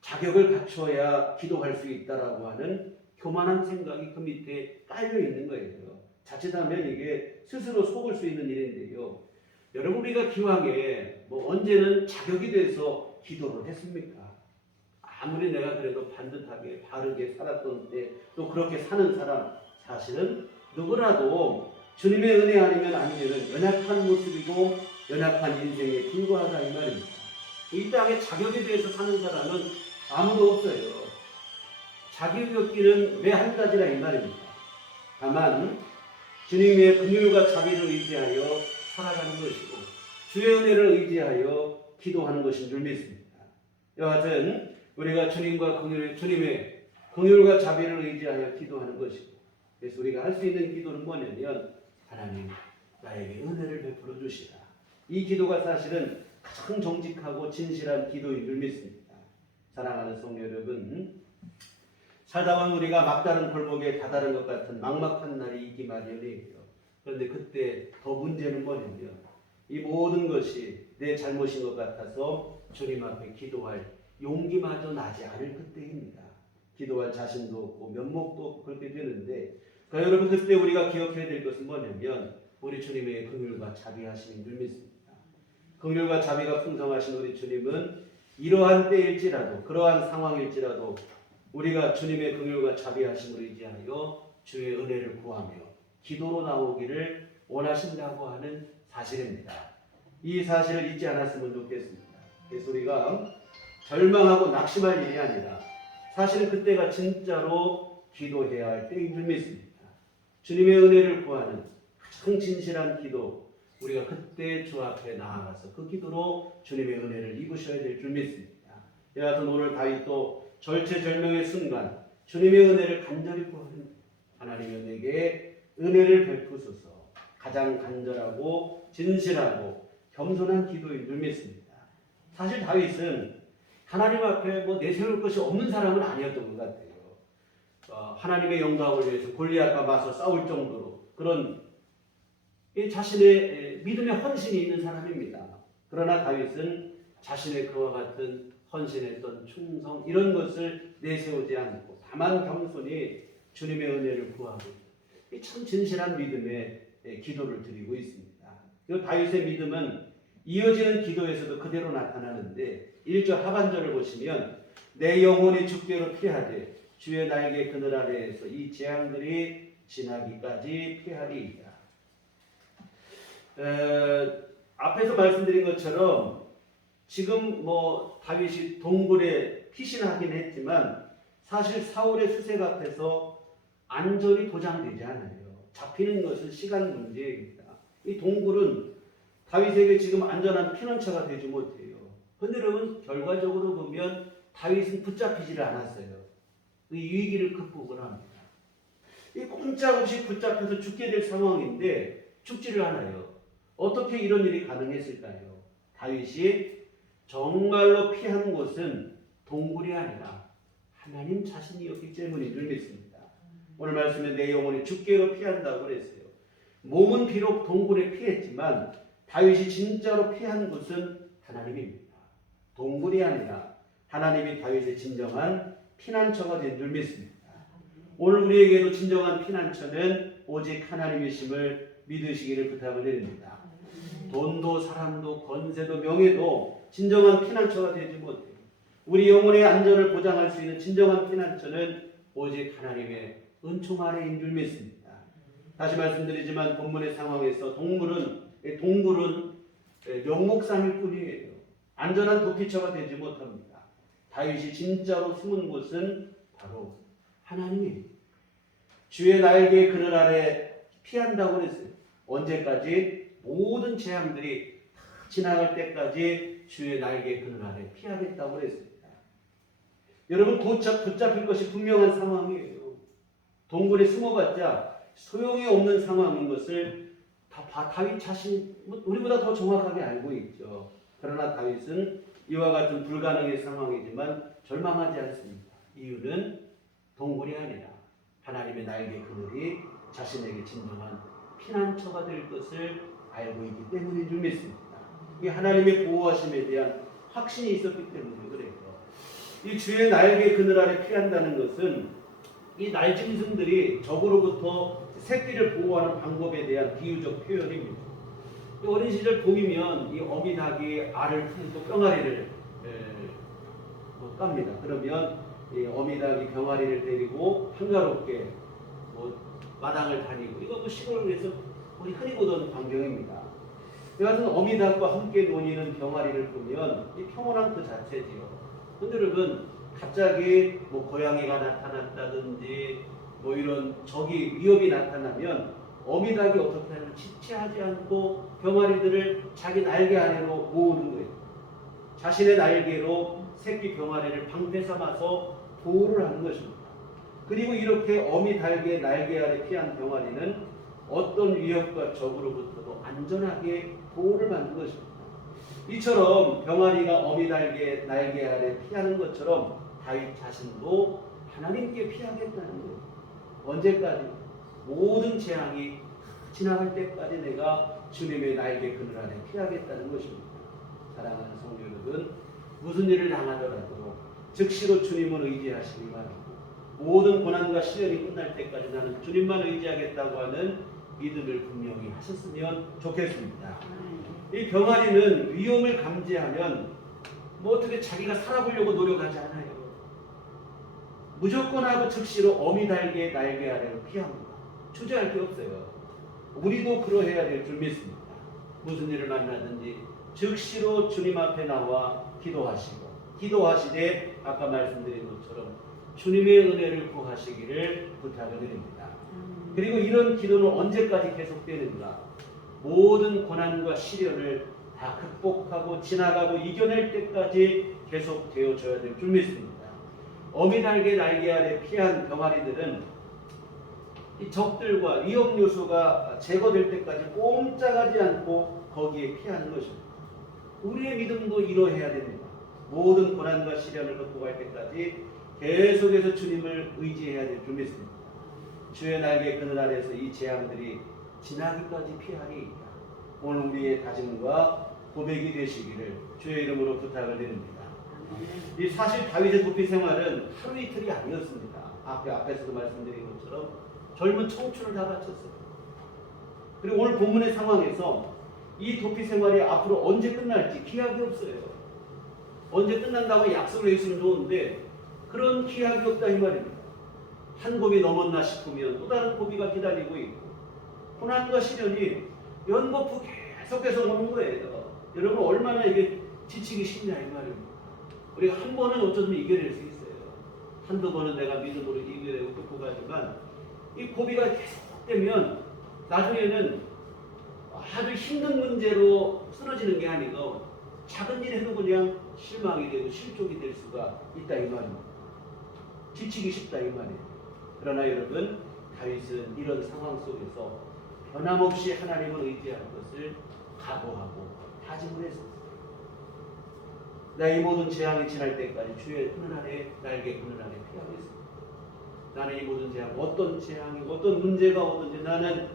자격을 갖춰야 기도할 수 있다라고 하는 교만한 생각이 그 밑에 깔려 있는 거예요. 자칫하면 이게 스스로 속을 수 있는 일인데요. 여러분, 우리가 기왕에 뭐 언제는 자격이 돼서 기도를 했습니까? 아무리 내가 그래도 반듯하게 바르게 살았던 때 또 그렇게 사는 사람, 사실은 누구라도 주님의 은혜 아니면 연약한 모습이고 연약한 인생에 불과하다 이 말입니다. 이 땅에 자격에 대해서 사는 사람은 아무도 없어요. 자격이 없기는 매 한 가지라 이 말입니다. 다만 주님의 긍휼과 자비를 의지하여 살아가는 것이고 주의 은혜를 의지하여 기도하는 것인 줄 믿습니다. 여하튼 우리가 주님의 긍휼과 자비를 의지하여 기도하는 것이고, 그래서 우리가 할 수 있는 기도는 뭐냐면 하나님 나에게 은혜를 베풀어 주시라. 이 기도가 사실은 가장 정직하고 진실한 기도인 줄 믿습니다. 사랑하는 성도 여러분, 살다 보면 우리가 막다른 골목에 다다른 것 같은 막막한 날이 있기 마련이에요. 그런데 그때 더 문제는 뭐냐면 이 모든 것이 내 잘못인 것 같아서 주님 앞에 기도할 용기마저 나지 않을 그때입니다. 기도할 자신도 없고 면목도 없고 그렇게 되는데, 그러니까 여러분, 그때 우리가 기억해야 될 것은 뭐냐면 우리 주님의 긍휼과 자비하심인 줄 믿습니다. 긍휼과 자비가 풍성하신 우리 주님은 이러한 때일지라도 그러한 상황일지라도 우리가 주님의 긍휼과 자비하심을 의지하여 주의 은혜를 구하며 기도로 나오기를 원하신다고 하는 사실입니다. 이 사실을 잊지 않았으면 좋겠습니다. 그래서 우리가 절망하고 낙심할 일이 아니라 사실은 그때가 진짜로 기도해야 할 때인 줄 믿습니다. 주님의 은혜를 구하는 가장 진실한 기도, 우리가 그때 주 앞에 나아가서 그 기도로 주님의 은혜를 입으셔야 될 줄 믿습니다. 여하튼 오늘 다윗도 절체절명의 순간 주님의 은혜를 간절히 구하는, 하나님은 내게 은혜를 베푸소서, 가장 간절하고 진실하고 겸손한 기도인 줄 믿습니다. 사실 다윗은 하나님 앞에 뭐 내세울 것이 없는 사람은 아니었던 것 같아요. 하나님의 영광을 위해서 골리앗과 맞서 싸울 정도로 그런 자신의 믿음의 헌신이 있는 사람입니다. 그러나 다윗은 자신의 그와 같은 헌신했던 충성 이런 것을 내세우지 않고 다만 겸손히 주님의 은혜를 구하고 참 진실한 믿음의 기도를 드리고 있습니다. 그 다윗의 믿음은 이어지는 기도에서도 그대로 나타나는데 1절 하반절을 보시면 내 영혼이 주께로 피하되 주의 날개 그늘 아래에서 이 재앙들이 지나기까지 피하리이다. 앞에서 말씀드린 것처럼 지금 뭐 다윗이 동굴에 피신하긴 했지만 사실 사울의 수색 앞에서 안전이 보장되지 않아요. 잡히는 것은 시간 문제입니다. 이 동굴은 다윗에게 지금 안전한 피난처가 되지 못해요. 그런데 여러분, 결과적으로 보면 다윗은 붙잡히지를 않았어요. 이 위기를 극복을 합니다. 이 꼼짝없이 붙잡혀서 죽게 될 상황인데 죽지를 않아요. 어떻게 이런 일이 가능했을까요? 다윗이 정말로 피한 곳은 동굴이 아니라 하나님 자신이었기 때문인 줄 믿습니다. 오늘 말씀에 내 영혼이 주께로 피한다고 그랬어요. 몸은 비록 동굴에 피했지만 다윗이 진짜로 피한 곳은 하나님입니다. 동굴이 아니라 하나님이 다윗의 진정한 피난처가 된 줄 믿습니다. 오늘 우리에게도 진정한 피난처는 오직 하나님이심을 믿으시기를 부탁을 드립니다. 돈도 사람도 권세도 명예도 진정한 피난처가 되지 못해요. 우리 영혼의 안전을 보장할 수 있는 진정한 피난처는 오직 하나님의 은총 아래인 줄 믿습니다. 다시 말씀드리지만 본문의 상황에서 동굴은 명목상일 뿐이에요. 안전한 도피처가 되지 못합니다. 다윗이 진짜로 숨은 곳은 바로 하나님이에요. 주의 날개의 그늘 아래 피한다고 했어요. 언제까지? 모든 재앙들이 다 지나갈 때까지 주의 날개의 그늘 아래 피하겠다고 했습니다. 여러분 붙잡힐 것이 분명한 상황이에요. 동굴에 숨어봤자 소용이 없는 상황인 것을 다윗 자신 우리보다 더 정확하게 알고 있죠. 그러나 다윗은 이와 같은 불가능의 상황이지만 절망하지 않습니다. 이유는 동굴이 아니라 하나님의 날개 그늘이 자신에게 진정한 피난처가 될 것을 알고 있기 때문인 줄 믿습니다. 이 하나님의 보호하심에 대한 확신이 있었기 때문에 그래요. 이 주의 날개 그늘 아래 피한다는 것은 이 날짐승들이 적으로부터 새끼를 보호하는 방법에 대한 비유적 표현입니다. 어린 시절 봄이면 이 어미닭이 알을 품고 병아리를 깝니다. 그러면 이 어미닭이 병아리를 데리고 한가롭게 마당을 다니고 이거 시골에서 우리 흔히 보던 광경입니다. 여하튼 어미닭과 함께 노니는 병아리를 보면 이 평온한 그 자체지요. 근데 여러분 갑자기 고양이가 나타났다든지 이런 적이 위협이 나타나면 어미닭이 어떻게 하냐면 지체하지 않고 병아리들을 자기 날개 아래로 모으는 거예요. 자신의 날개로 새끼 병아리를 방패 삼아서 보호를 하는 것입니다. 그리고 이렇게 어미 날개 아래 피한 병아리는 어떤 위협과 적으로부터도 안전하게 보호를 받는 것입니다. 이처럼 병아리가 어미 날개 아래 피하는 것처럼 다윗 자신도 하나님께 피하겠다는 거예요. 언제까지? 모든 재앙이 지나갈 때까지 내가 주님의 날개 그늘 아래 피하겠다는 것입니다. 사랑하는 성도 여러분, 무슨 일을 당하더라도 즉시로 주님을 의지하시기 바랍니다. 모든 고난과 시련이 끝날 때까지 나는 주님만 의지하겠다고 하는 믿음을 분명히 하셨으면 좋겠습니다. 이 병아리는 위험을 감지하면 어떻게 자기가 살아보려고 노력하지 않아요. 무조건 하고 즉시로 어미 날개 아래로 피합니다. 주저할 게 없어요. 우리도 그러해야 될 줄 믿습니다. 무슨 일을 만나든지 즉시로 주님 앞에 나와 기도하시되 아까 말씀드린 것처럼 주님의 은혜를 구하시기를 부탁을 드립니다. 그리고 이런 기도는 언제까지 계속되는가? 모든 고난과 시련을 다 극복하고 지나가고 이겨낼 때까지 계속되어져야 될 줄 믿습니다. 어미 날개 아래 피한 병아리들은 이 적들과 위험 요소가 제거될 때까지 꼼짝하지 않고 거기에 피하는 것입니다. 우리의 믿음도 이러해야 됩니다. 모든 고난과 시련을 극복할 때까지 계속해서 주님을 의지해야 될 줄 믿습니다. 주의 날개 그늘 아래서 이 재앙들이 지나기까지 피하리이다. 오늘 우리의 다짐과 고백이 되시기를 주의 이름으로 부탁을 드립니다. 이 사실 다윗의 도피 생활은 하루 이틀이 아니었습니다. 앞에서도 말씀드린 것처럼 젊은 청춘을 다 바쳤어요. 그리고 오늘 본문의 상황에서 이 도피 생활이 앞으로 언제 끝날지 기약이 없어요. 언제 끝난다고 약속을 해주면 좋은데 그런 기약이 없다 이 말입니다. 한 고비 넘었나 싶으면 또 다른 고비가 기다리고 있고 고난과 시련이 연거푸 계속해서 오는 거예요. 여러분 얼마나 이게 지치기 쉽냐 이 말입니다. 우리가 한 번은 어쩌면 이겨낼 수 있어요. 한두 번은 내가 믿음으로 이겨내고 극복하지만 이 고비가 계속되면 나중에는 아주 힘든 문제로 쓰러지는 게 아니고 작은 일 해도 그냥 실망이 되고 실족이 될 수가 있다 이 말입니다. 지치기 쉽다 이 말이에요. 그러나 여러분 다윗은 이런 상황 속에서 변함없이 하나님을 의지할 것을 각오하고 다짐을 했습니다. 나 이 모든 재앙이 지날 때까지 주의 그늘 아래 날개 그늘 아래 피하겠습니다. 나는 이 모든 재앙 어떤 재앙이 어떤 문제가 오든지 나는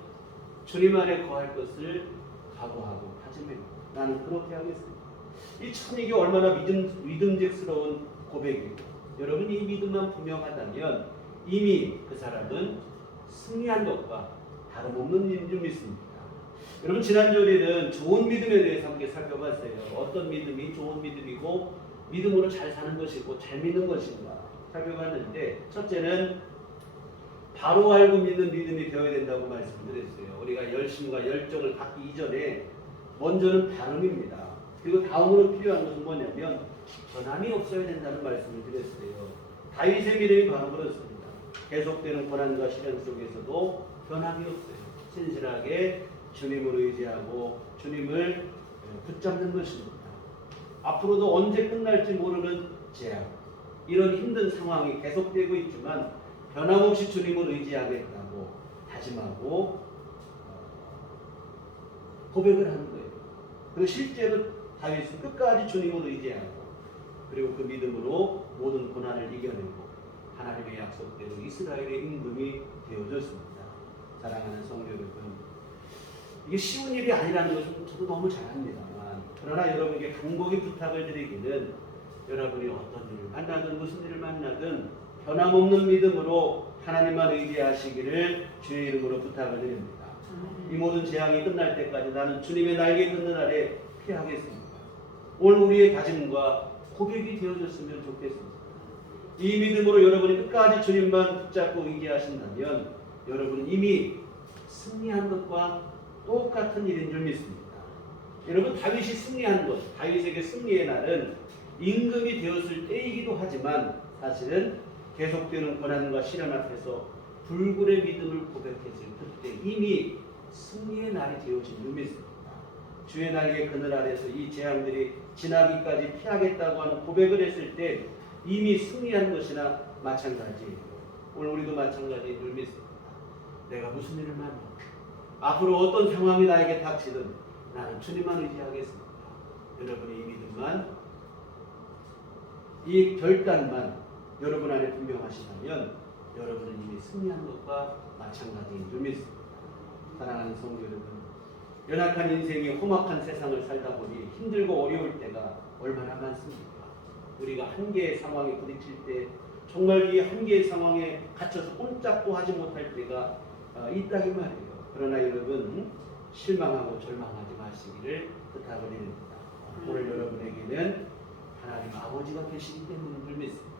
주님 안에 거할 것을 각오하고 다짐합니다. 나는 그렇게 하겠습니다. 이 참 이게 얼마나 믿음직스러운 고백이에요. 여러분 이 믿음만 분명하다면 이미 그 사람은 승리한 것과 다름없는 일인 줄 믿습니다. 여러분 지난주 우리는 좋은 믿음에 대해서 함께 살펴봤어요. 어떤 믿음이 좋은 믿음이고 믿음으로 잘 사는 것이고 잘 믿는 것인가 살펴봤는데 첫째는 바로 알고 믿는 믿음이 되어야 된다고 말씀드렸어요. 우리가 열심과 열정을 갖기 이전에 먼저는 발음입니다. 그리고 다음으로 필요한 것은 뭐냐면 변함이 없어야 된다는 말씀을 드렸어요. 다윗의 믿음이 바로 그렇습니다. 계속되는 고난과 시련 속에서도 변함이 없어요. 신실하게 주님을 의지하고 주님을 붙잡는 것입니다. 앞으로도 언제 끝날지 모르는 재앙, 이런 힘든 상황이 계속되고 있지만 변함없이 주님을 의지하겠다고 다짐하고 고백을 하는 거예요. 그리고 실제로 다윗은 끝까지 주님을 의지하고 그리고 그 믿음으로 모든 고난을 이겨내고 하나님의 약속대로 이스라엘의 임금이 되어졌습니다. 사랑하는 성도 여러분, 이게 쉬운 일이 아니라는 것은 저도 너무 잘 압니다만, 그러나 여러분에게 간곡히 부탁을 드리기는 여러분이 어떤 일을 만나든 무슨 일을 만나든 변함없는 믿음으로 하나님만 의지하시기를 주의 이름으로 부탁을 드립니다. 이 모든 재앙이 끝날 때까지 나는 주님의 날개 걷는 아래 피하겠습니다. 오늘 우리의 다짐과 고백이 되어졌으면 좋겠습니다. 이 믿음으로 여러분이 끝까지 주님만 붙잡고 의지하신다면 여러분은 이미 승리한 것과 똑같은 일인 줄 믿습니다. 여러분, 다윗이 승리한 것, 다윗에게 승리의 날은 임금이 되었을 때이기도 하지만 사실은 계속되는 고난과 시련 앞에서 불굴의 믿음을 고백했을 그때 이미 승리의 날이 되어진 줄 믿습니다. 주의 날개 그늘 아래서 이 재앙들이 지나기까지 피하겠다고 하는 고백을 했을 때 이미 승리한 것이나 마찬가지예요. 오늘 우리도 마찬가지인 줄 믿습니다. 내가 무슨 일을 만나 앞으로 어떤 상황이 나에게 닥치든 나는 주님만 의지하겠습니다. 여러분의 이 믿음만, 이 결단만 여러분 안에 분명하시다면 여러분은 이미 승리한 것과 마찬가지인 줄 믿습니다. 사랑하는 성도 여러분, 연약한 인생이 험악한 세상을 살다 보니 힘들고 어려울 때가 얼마나 많습니까? 우리가 한계의 상황에 부딪힐 때 정말 이 한계의 상황에 갇혀서 꼼짝도 하지 못할 때가 있다 이 말이에요. 그러나 여러분, 실망하고 절망하지 마시기를 부탁을 드립니다. 오늘 여러분에게는 하나님 아버지가 계시기 때문인 줄 믿습니다.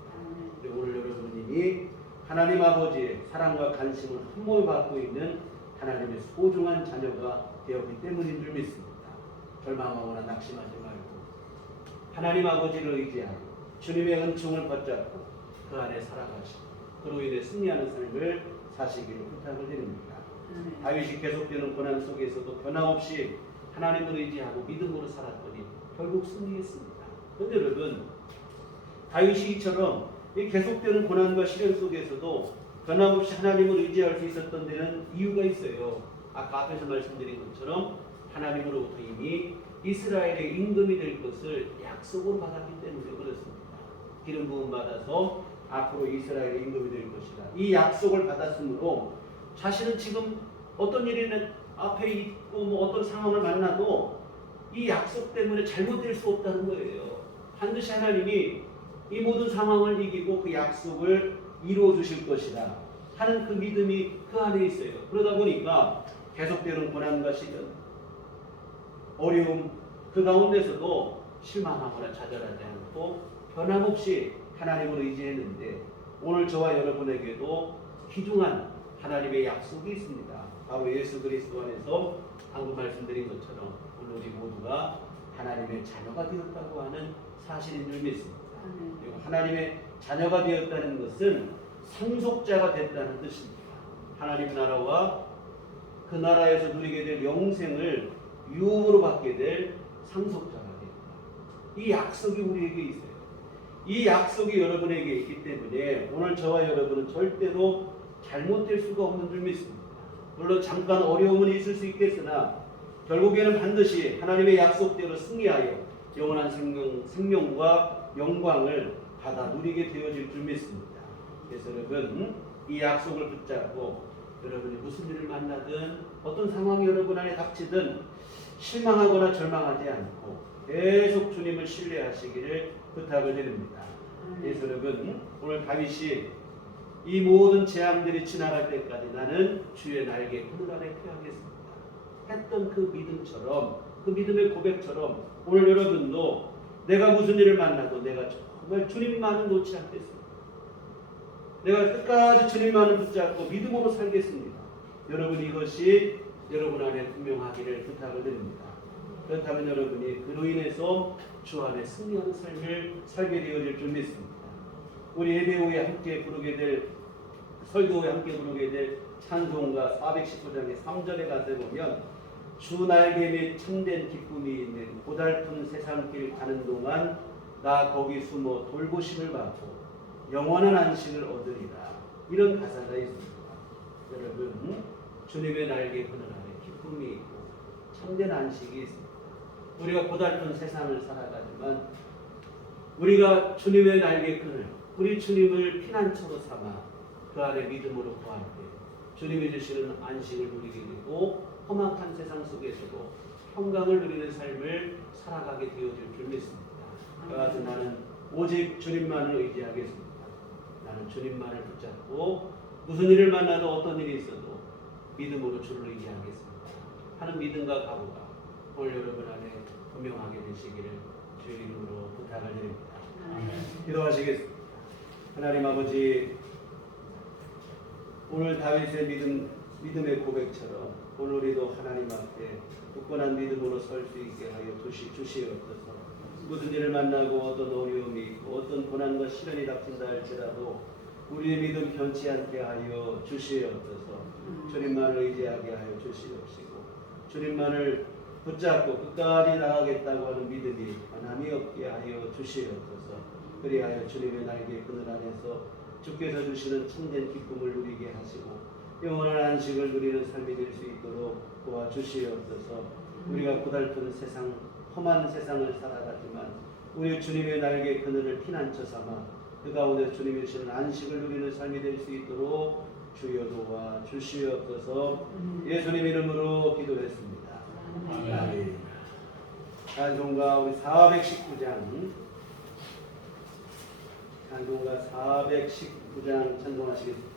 그리고 오늘 여러분이 하나님 아버지의 사랑과 관심을 한 몸에 받고 있는 하나님의 소중한 자녀가 되었기 때문인 줄 믿습니다. 절망하거나 낙심하지 말고 하나님 아버지를 의지하고 주님의 은총을 붙잡고 그 안에 살아가시고 그로 인해 승리하는 삶을 사시기를 부탁을 드립니다. 다윗이 계속되는 고난 속에서도 변함없이 하나님을 의지하고 믿음으로 살았더니 결국 승리했습니다. 그런데 여러분, 다윗이 이처럼 이 계속되는 고난과 시련 속에서도 변함없이 하나님을 의지할 수 있었던 데는 이유가 있어요. 아까 앞에서 말씀드린 것처럼 하나님으로부터 이미 이스라엘의 임금이 될 것을 약속으로 받았기 때문에 그렇습니다. 기름 부음 받아서 앞으로 이스라엘의 임금이 될 것이다. 이 약속을 받았으므로 자신은 지금 어떤 일이 앞에 있고 어떤 상황을 만나도 이 약속 때문에 잘못될 수 없다는 거예요. 반드시 하나님이 이 모든 상황을 이기고 그 약속을 이루어 주실 것이다 하는 그 믿음이 그 안에 있어요. 그러다 보니까 계속되는 고난과 시련, 어려움 그 가운데서도 실망하거나 좌절하지 않고 변함없이 하나님을 의지했는데 오늘 저와 여러분에게도 귀중한 하나님의 약속이 있습니다. 바로 예수 그리스도 안에서 방금 말씀드린 것처럼 오늘 우리 모두가 하나님의 자녀가 되었다고 하는 사실인 줄 믿습니다. 그리고 하나님의 자녀가 되었다는 것은 상속자가 됐다는 뜻입니다. 하나님 나라와 그 나라에서 누리게 될 영생을 유업으로 받게 될 상속자가 됩니다. 이 약속이 우리에게 있어요. 이 약속이 여러분에게 있기 때문에 오늘 저와 여러분은 절대로 잘못될 수가 없는 줄 믿습니다. 물론 잠깐 어려움은 있을 수 있겠으나 결국에는 반드시 하나님의 약속대로 승리하여 영원한 생명과 영광을 받아 누리게 되어질 줄 믿습니다. 그래서 여러분, 이 약속을 붙잡고 여러분이 무슨 일을 만나든 어떤 상황이 여러분 안에 닥치든 실망하거나 절망하지 않고 계속 주님을 신뢰하시기를 부탁을 드립니다. 그래서 여러분, 오늘 다윗이 이 모든 재앙들이 지나갈 때까지 나는 주의 날개 그늘 아래 피하겠습니다 했던 그 믿음처럼, 그 믿음의 고백처럼 오늘 여러분도 내가 무슨 일을 만나도 내가 정말 주님만은 놓지 않겠습니다. 내가 끝까지 주님만을 붙잡고 믿음으로 살겠습니다. 여러분 이것이 여러분 안에 분명하기를 부탁을 드립니다. 그렇다면 여러분이 그로 인해서 주 안에 승리하는 삶을 살게 되어질 줄 믿습니다. 우리 예배 후에 함께 부르게 될 설교 후에 함께 부르게 될 찬송가 419장의 3절에 가서 보면 주 날개 및 참된 기쁨이 있는 고달픈 세상길 가는 동안 나 거기 숨어 돌보심을 받고 영원한 안식을 얻으리라. 이런 가사가 있습니다. 여러분 주님의 날개 그늘 안에 기쁨이 있고 참된 안식이 있습니다. 우리가 고달픈 세상을 살아가지만 우리가 주님의 날개 그늘 우리 주님을 피난처로 삼아 그 안에 믿음으로 거할 때 주님이 주시는 안식을 누리게 되고 험악한 세상 속에서도 평강을 누리는 삶을 살아가게 되어질 줄 믿습니다. 그와 같은 나는 오직 주님만을 의지하겠습니다. 나는 주님만을 붙잡고 무슨 일을 만나도 어떤 일이 있어도 믿음으로 주를 의지하겠습니다 하는 믿음과 각오가 오늘 여러분 안에 분명하게 되시기를 주의 이름으로 부탁을 드립니다. 기도하시겠습니다. 하나님 아버지, 오늘 다윗의 믿음의 고백처럼 오늘 우리도 하나님 앞에 굳건한 믿음으로 설 수 있게 하여 주시옵소서. 무슨 일을 만나고 어떤 어려움이 있고 어떤 고난과 시련이 닥친다 할지라도 우리의 믿음 변치 않게 하여 주시옵소서. 주님만을 의지하게 하여 주시옵시고 주님만을 붙잡고 끝까지 나가겠다고 하는 믿음이 변함이 없게 하여 주시옵소서. 그리하여 주님의 날개 그늘 안에서 주께서 주시는 참된 기쁨을 누리게 하시고 영원한 안식을 누리는 삶이 될 수 있도록 도와주시옵소서. 우리가 고달픈 세상 험한 세상을 살아가지만 우리 주님의 날개 그늘을 피난처 삼아 그 가운데 주님이 주시는 안식을 누리는 삶이 될 수 있도록 주여 도와주시옵소서. 예수님 이름으로 기도했습니다. 아멘. 찬송가 우리 419장 찬송가 419장 찬송하시겠습니다.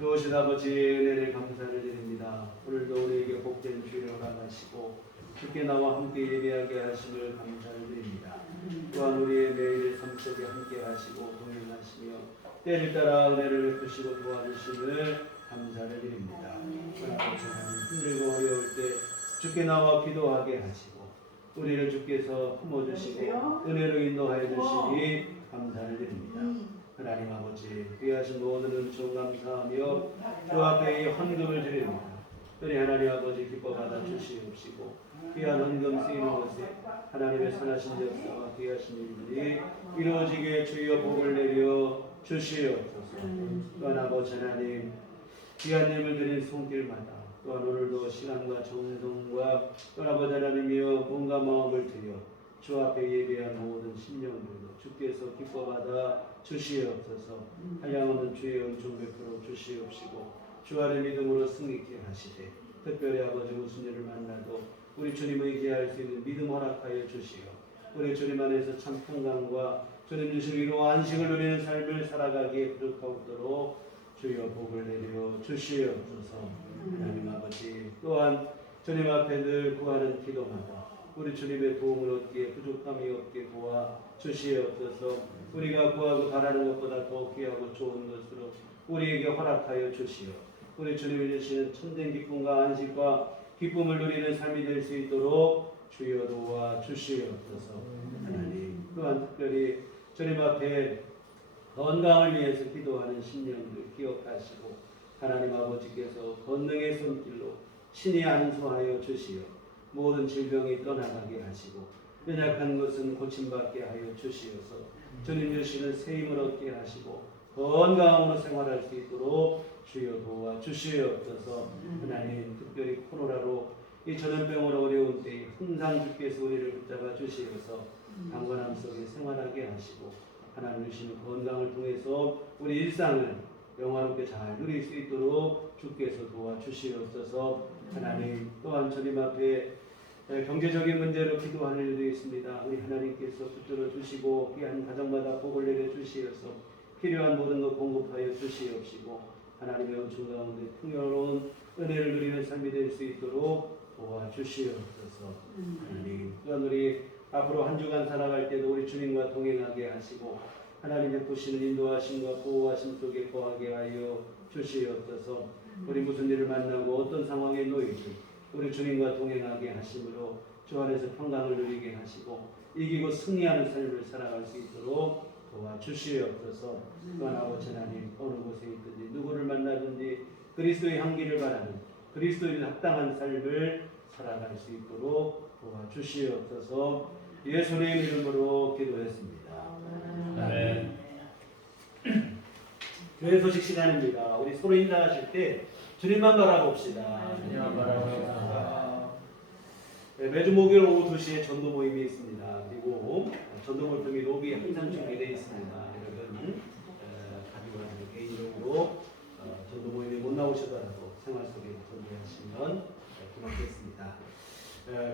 좋으신 아버지 은혜를 감사를 드립니다. 오늘도 우리에게 복된 주일을 허락하시고 주께 나와 함께 예배하게 하심을 감사를 드립니다. 또한 우리의 매일의 삶 속에 함께 하시고 동행하시며 때를 따라 은혜를 베푸시고 도와주심을 감사를 드립니다. 아버지 하나님, 힘들고 어려울 때 주께 나와 기도하게 하시고 우리를 주께서 품어주시고 은혜로 인도하여 주시니 감사를 드립니다. 하나님 아버지, 귀하신 모든 은총 감사하며 주 앞에 이 헌금을 드립니다. 우리 하나님 아버지 기뻐 받아 주시옵시고 귀한 헌금 쓰이는 것에 하나님의 선하신 역사와 귀하신 일들이 이루어지게 주여 복을 내려 주시옵소서. 또한 아버지 하나님, 귀한 예물 드린 손길마다 또한 오늘도 시간과 정성과 또한 아버지 하나님이여 몸과 마음을 드려 주 앞에 예배한 모든 심령들도 주께서 기뻐 받아 주시옵소서. 한량없는 주의 은총 베풀어 주시옵시고 주 안에 믿음으로 승리케 하시되 특별히 아버지 무슨 일을 만나도 우리 주님을 의지할 수 있는 믿음 허락하여 주시오. 우리 주님 안에서 참 평강과 주님 주신 위로와 안식을 누리는 삶을 살아가기에 부족하도록 주여 복을 내려 주시옵소서. 하나님 아버지, 또한 주님 앞에 늘 구하는 기도마다 우리 주님의 도움을 얻기에 부족함이 없게 도와 주시옵소서. 우리가 구하고 바라는 것보다 더 귀하고 좋은 것으로 우리에게 허락하여 주시오. 우리 주님이 주시는 참된 기쁨과 안식과 기쁨을 누리는 삶이 될 수 있도록 주여 도와 주시옵소서. 하나님, 또한 특별히 주님 앞에 건강을 위해서 기도하는 심령들 기억하시고 하나님 아버지께서 권능의 손길로 친히 안수하여 주시어 모든 질병이 떠나가게 하시고 연약한 것은 고침받게 하여 주시어서 주님 주시는 새 힘을 얻게 하시고 건강으로 생활할 수 있도록 주여 도와 주시옵소서. 하나님, 특별히 코로나로 이 전염병으로 어려운 때에 항상 주께서 우리를 붙잡아 주시어서 강건함 속에 생활하게 하시고 하나님 주시는 건강을 통해서 우리 일상을 영화롭게 잘 누릴 수 있도록 주께서 도와주시옵소서. 하나님, 또한 주님 앞에 경제적인 문제로 기도하는 일도 있습니다. 우리 하나님께서 붙들어 주시고 귀한 가정마다 복을 내려 주시어서 필요한 모든 것 공급하여 주시옵시고 하나님의 은총 가운데 풍요로운 은혜를 누리는 삶이 될 수 있도록 도와주시옵소서. 하나님, 또한 우리 앞으로 한 주간 살아갈 때도 우리 주님과 동행하게 하시고 하나님의 보시는 인도하심과 보호하심 속에 거하게 하여 주시옵소서. 우리 무슨 일을 만나고 어떤 상황에 놓이든 우리 주님과 동행하게 하심으로 주 안에서 평강을 누리게 하시고 이기고 승리하는 삶을 살아갈 수 있도록 도와주시옵소서. 또한 아버지 하나님, 어느 곳에 있든지 누구를 만나든지 그리스도의 향기를 바라는 그리스도인 합당한 삶을 살아갈 수 있도록 도와주시옵소서. 예수님의 이름으로 기도했습니다. 아멘. 교회 소식 시간입니다. 우리 서로 인사하실 때 주님만 바라봅시다. 주님만 바라봅시다. 네, 매주 목요일 오후 2시에 전도 모임이 있습니다. 그리고 전도 물품이 로비에 항상 준비되어 있습니다. 여러분 가지고 가시고 개인적으로 전도 모임에 못 나오시더라도 생활 속에 전도하시면 고맙겠습니다.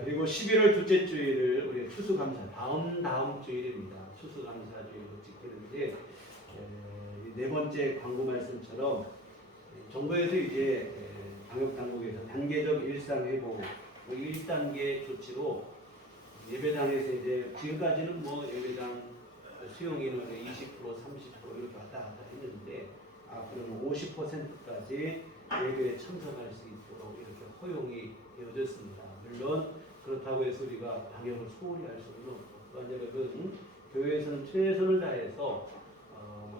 그리고 11월 둘째 주일을 우리 추수감사 다음 주일입니다. 추수감사주일로 지키는데 네 번째 광고 말씀처럼 정부에서 이제 방역 당국에서 단계적 일상 회복 1단계 조치로 예배당에서 이제 지금까지는 뭐 예배당 수용 인원의 20%, 30% 이렇게 왔다 갔다 했는데 앞으로는 50%까지 예배에 참석할 수 있도록 이렇게 허용이 되어졌습니다. 물론 그렇다고 해서 우리가 방역을 소홀히 할 수는 없고 또한 여러분 교회에서는 최선을 다해서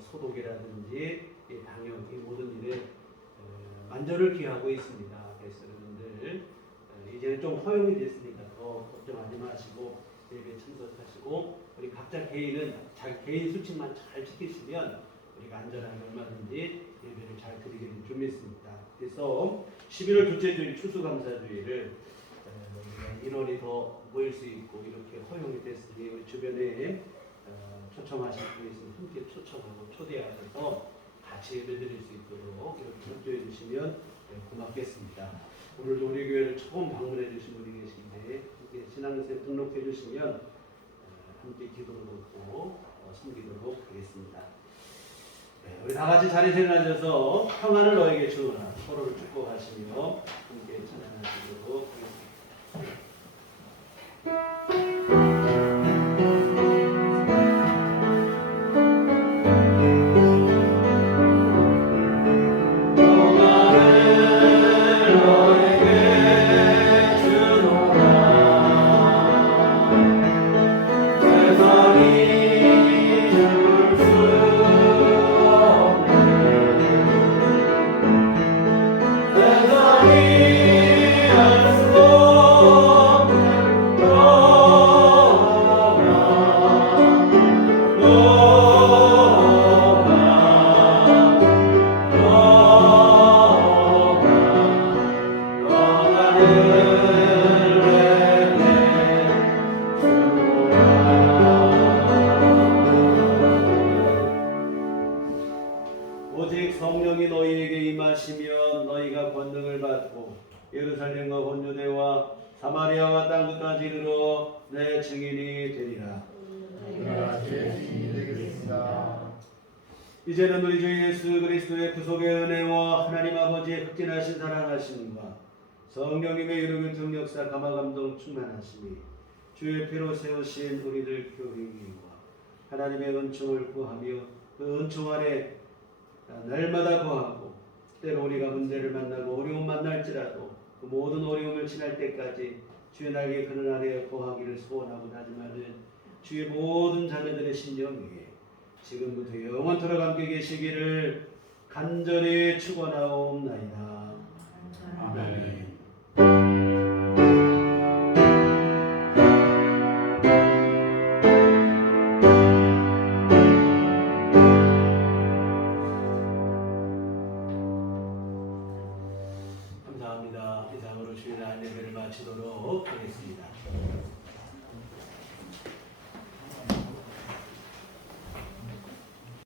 소독이라든지 방역 이 모든 일에 만전을 기하고 있습니다. 그래서 여러분들 이제는 좀 허용이 됐으니까 더 걱정하지 마시고 예배 참석하시고 우리 각자 개인은 자기 개인 수칙만 잘 지키시면 우리가 안전하게 얼마든지 예배를 잘 드리게 될 줄 믿습니다. 그래서 11월 둘째 주일 추수감사주일을 인원이 더 모일 수 있고 이렇게 허용이 됐으니 우리 주변에 초청하실 분이 있으면 함께 초청하고 초대하셔서 같이 예배 드릴 수 있도록 이렇게 협조해 주시면 고맙겠습니다. 오늘도 우리 교회를 처음 방문해 주신 분이 계신데 신앙생활 등록해 주시면 함께 기도를 돕고 섬기도록 하겠습니다. 우리 다 같이 자리에 일어나셔서 평안을 너에게 주노라 서로를 축복하시며 함께 찬양하시도록 하겠습니다. 오직 성령이 너희에게 임하시면 너희가 권능을 받고 예루살렘과 온 유대와 사마리아와 땅 끝까지 이르러 내 증인이 되리라. 우리가 주의 증인이 되겠습니다. 이제는 우리 주 예수 그리스도의 구속의 은혜와 하나님 아버지의 극진하신 사랑하심과 성령님의 이름의 등력사 감화감동 충만하심이 주의 피로 세우신 우리들 교회와 하나님의 은총을 구하며 그 은총 안에 날마다 구하고 때로 우리가 문제를 만나고 어려움 만날지라도 그 모든 어려움을 지날 때까지 주의 날개 그늘 아래 거하기를 소원하고 다짐하는 주의 모든 자녀들의 심령 위에 지금부터 영원토록 함께 계시기를 간절히 축원하옵나이다. 아멘. 감사합니다. 이상으로 주일날 예배를 마치도록 하겠습니다.